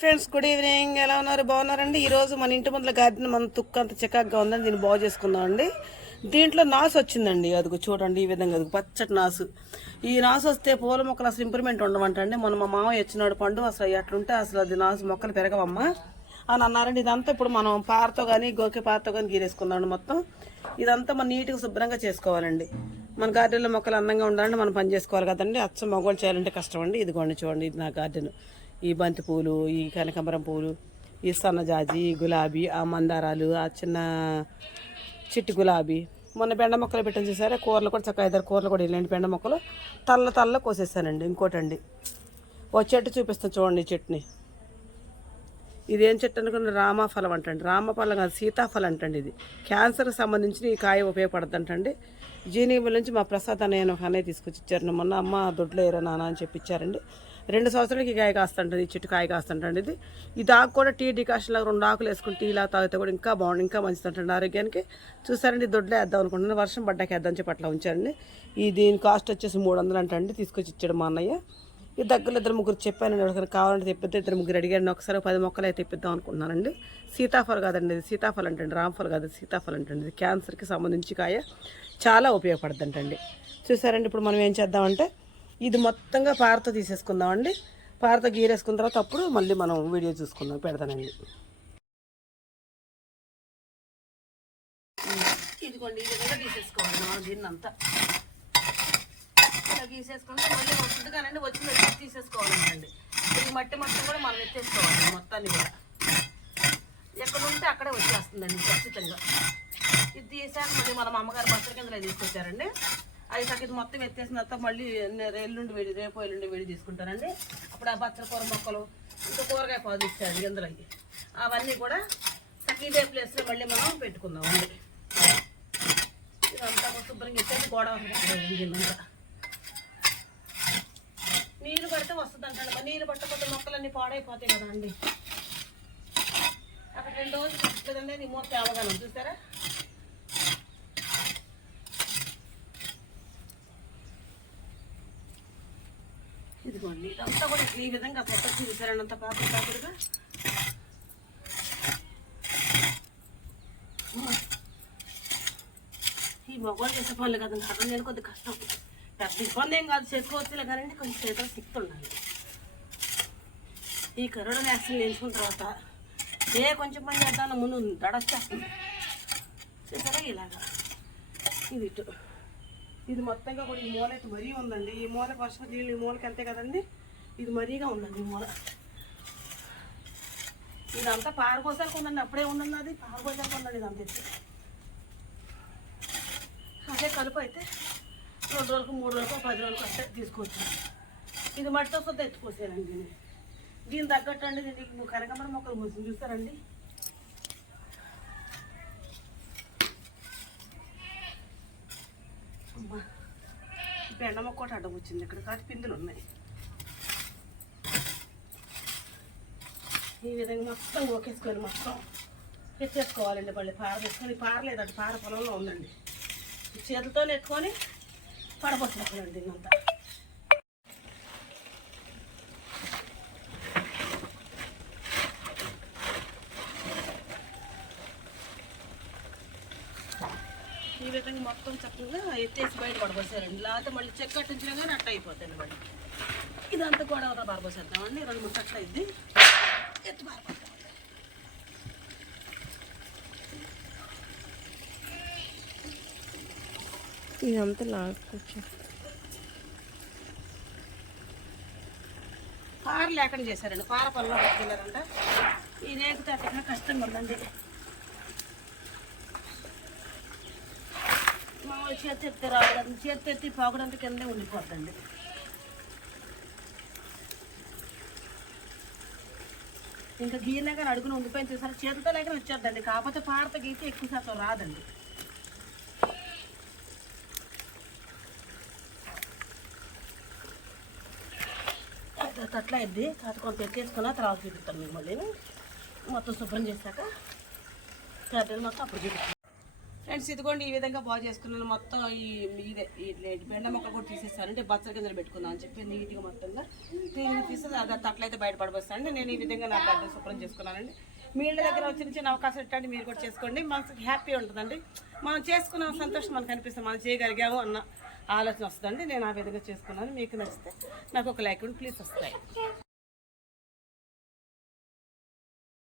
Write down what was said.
Friends, good evening. ఎలా ఉన్నారు? బాగున్నారండి? ఈరోజు మన ఇంటి ముందుల గార్డెన్ మన తుక్కు అంత చికాగ్గా ఉందని దీన్ని బాగు చేసుకుందామండి. దీంట్లో నాసు వచ్చిందండి. అదిగో చూడండి, ఈ విధంగా అది పచ్చటి నాసు. ఈ నాసు వస్తే పూల మొక్కలు అసలు ఇంప్రూవ్మెంట్ ఉండమంటండి. మన మా మామయ్య వచ్చినాడు పండు, అసలు అట్లుంటే అసలు అది నాసు మొక్కలు పెరగవమ్మా అని అన్నారండి. ఇదంతా ఇప్పుడు మనం పారతో కానీ గోకే పారతో కానీ గీరేసుకుందామండి. మొత్తం ఇదంతా మనం నీట్గా శుభ్రంగా చేసుకోవాలండి. మన గార్డెన్లో మొక్కలు అందంగా ఉండాలంటే మనం పని చేసుకోవాలి కదండి. అచ్చం మగవాళ్ళు చేయాలంటే కష్టం అండి. ఇదిగోండి చూడండి, ఇది నా గార్డెన్. ఈ బంతి పూలు, ఈ కనకాంబరం పూలు, ఈ సన్నజాజి, గులాబీ, ఆ మందారాలు, ఆ చిన్న చిట్టి గులాబీ. మొన్న బెండ మొక్కలు పెట్టాను చూసారా, కూరలు కూడా చక్కగా 5 కూరలు కూడా వెళ్ళండి. బెండ మొక్కలు తల్ల కోసేసానండి. ఇంకోటండి, ఓ చెట్టు చూపిస్తాను చూడండి. ఈ చెట్టుని, ఇదేం చెట్టు అనుకున్న రామఫలం అంటండి. రామఫలం కాదు, సీతాఫలం అంటండి. ఇది క్యాన్సర్కి సంబంధించిన ఈ కాయ ఉపయోగపడుతుంది అంటండి. జీనీబుల నుంచి మా ప్రసాద్ అన్నయ్య ఒక అన్నయ్య తీసుకొచ్చి ఇచ్చారు. మొన్న అమ్మ దొడ్లో ఏరా నాన్న అని చెప్పి ఇచ్చారండి. 2 సంవత్సరాలకి కాయ కాస్తుంటుంది. ఈ చెట్టు కాయ కాస్తుంటండి. ఇది ఆకు కూడా టీ డికాషన్ లాగా 2 ఆకులు వేసుకుని టీలా తాగితే కూడా ఇంకా బాగుంది, ఇంకా మంచిది అంటండి ఆరోగ్యానికి. చూసారండి, దొడ్లో వేద్దాం అనుకుంటున్నాను. వర్షం పడ్డాక వేద్దాం చెప్పి అట్లా ఉంచారండి. దీని కాస్ట్ వచ్చేసి 300 అంటండి. తీసుకొచ్చి ఇచ్చాడు మా అన్నయ్య. ఈ దగ్గరలో 2-3 చెప్పానండి. ఎవరికైనా కావాలంటే తెప్పిద్దాం. 2-3 అడిగాను. ఒకసారి 10 మొక్కలు అయితే తెప్పిద్దాం అనుకుంటున్నానండి. సీతాఫలం కాదండి, ఇది సీతాఫలం అంటండి. రామఫలం కాదు, సీతాఫలం అంటండి. ఇది క్యాన్సర్కి సంబంధించి కాయ చాలా ఉపయోగపడుతుంటండి. చూసారండి, ఇప్పుడు మనం ఏం చేద్దామంటే ఇది మొత్తంగా పారతో తీసేసుకుందామండి. పారతో గీరేసుకున్న తర్వాత అప్పుడు మళ్ళీ మనం వీడియో చూసుకుందాం, పెడతానండి. ఇదిగోండి, ఇది కూడా తీసేసుకోవాలి మనం. దీన్ని అంతా ఇలా తీసేసుకుంటే మళ్ళీ వస్తుంది కానండి, వచ్చింది తీసేసుకోవాలండి. ఈ మట్టి మొత్తం కూడా మనం ఎత్తేసుకోవాలి మొత్తాన్ని కూడా. ఎక్కడ ఉంటే అక్కడే వచ్చేస్తుందండి ఖచ్చితంగా. ఇది తీసాక మళ్ళీ మనం అమ్మగారు బస్తా కిందలో తీసుకొచ్చారండి. అది ఇది మొత్తం ఎత్తేసిన తర్వాత మళ్ళీ రేపు ఎల్లుండి వేడి తీసుకుంటారండి. అప్పుడు ఆ బచ్చల కూర మొక్కలు, ఇంకా కూరగాయ పాదు ఇచ్చారండి గింజలు అవి. అవన్నీ కూడా ఇదే ప్లేస్లో మళ్ళీ మనం పెట్టుకుందామండి. ఇదంతా శుభ్రంగా ఎత్తేసి గోడవరంతా నీళ్ళు పడితే వస్తుంది అంటాడు. మరి నీళ్ళు పట్టకపోతే మొక్కలన్నీ పాడైపోతాయి కదా అండి. అక్కడ 2 రోజులు పట్టలేదండి. నీ మూత తేవగలం చూసారా. ఇదిగోండి, ఇదంతా కూడా ఈ విధంగా పెట్టచ్చు చూసారండి. అంత పాపడుగా ఈ మగవాళ్ళు చేసే పనులు కదండి. అక్కడ నేను కొద్దిగా కష్టం, పెద్ద ఇబ్బంది ఏం కాదు, చేసుకోవచ్చులే కానీ కొంచెం చేతిలో శక్తి ఉండాలి. ఈ కరోనా వ్యాక్సిన్ వేయించుకున్న తర్వాత కొంచెం పని చేద్దాను ముందు దడొచ్చేస్తుంది చూసారా. ఇలాగా ఇది ఇటు ఇది మొత్తంగా కూడా ఈ మూల అయితే మరీ ఉందండి. ఈ మూలకు వర్షం నీళ్ళు ఈ మూలకి అంతే కదండి. ఇది మరీగా ఉందండి ఈ మూల. ఇదంతా పారకోసాలకు ఉందండి. అప్పుడే ఉందండి, అది పారకోసాలకు ఉందండి. ఇదంతా ఎత్తి అదే కలుపు అయితే 2 రోజులకు 3 రోజులకు 10 రోజులకు అంటే తీసుకోవచ్చు. ఇది మట్టితో సొంత ఎత్తుకోసానండి. దీని తగ్గట్టు అండి దీనికి కనకాంబరం మొక్కలు మోసం చూస్తారండి. అమ్మా, బెండ మొక్క ఒకటి అడ్డం వచ్చింది. ఇక్కడ కాటి పిందులు ఉన్నాయి. ఈ విధంగా మొత్తం ఓకేసుకొని మొత్తం ఎత్తేసుకోవాలండి. మళ్ళీ పార తెచ్చుకొని, పారలేదండి, పార పొలంలో ఉందండి. చేతులతో ఎత్తుకొని పడబోసుకోవాలండి దీన్నంతా. ఈ విధంగా మొత్తం చక్కగా ఎత్తేసి బయట పడబోసారండి. లేకపోతే మళ్ళీ చెక్కట్టించినా కానీ అట్ట అయిపోతుంది. మళ్ళీ ఇదంతా కూడా పారబోసేద్దామండి. 2-3 కట్ల అయింది, ఎత్తు పారబోద్దామండి. ఇదంతా లాక్కొచ్చు. పార లేకుండా చేశారండి. పార పొలంలో పట్టుకెళ్ళారంట. ఈ రేకు తట్టగా కష్టంగా ఉందండి. మామూలు చేతి ఎత్తే రావడం, చేతి ఎత్తి పోకడంత కిందే ఉండిపోద్దండి. ఇంకా గీనే కానీ అడుగున ఉండిపోయింది చూసారు. చేతితో లేక వచ్చేద్దండి. కాకపోతే పారతో గీతే ఎక్కువ శాతం రాదండి. అట్లా అయింది. తర్వాత కొంత ఎత్తేసుకున్నా తర్వాత చూపిస్తాను మీకు. మళ్ళీ మొత్తం శుభ్రం చేశాక కర్రీలు మొత్తం అప్పుడు చూపిస్తాను. ఫ్రెండ్స్ ఇదిగోండి ఈ విధంగా బాగు చేసుకున్నాను. మొత్తం ఇదే బెండ మొక్కలు కూడా తీసేస్తాను, అంటే బచ్చల కింద పెట్టుకుందాం అని చెప్పి నీట్గా మొత్తంగా తీసి అది తట్లయితే బయటపడిపోస్తానండి. నేను ఈ విధంగా నా గడ్డ శుభ్రం చేసుకున్నానండి. మీ ఇళ్ళ దగ్గర చిన్న చిన్న అవకాశం ఇట్టండి, మీరు కూడా చేసుకోండి. మనసుకి హ్యాపీ ఉంటుందండి. మనం చేసుకున్న సంతోషం మనకు అనిపిస్తుంది, మనం చేయగలిగాము అన్న ఆలోచన వస్తుందండి. నేను ఆ విధంగా చేసుకున్నాను. మీకు నచ్చితే నాకు ఒక లైక్ ప్లీజ్ వస్తాయి.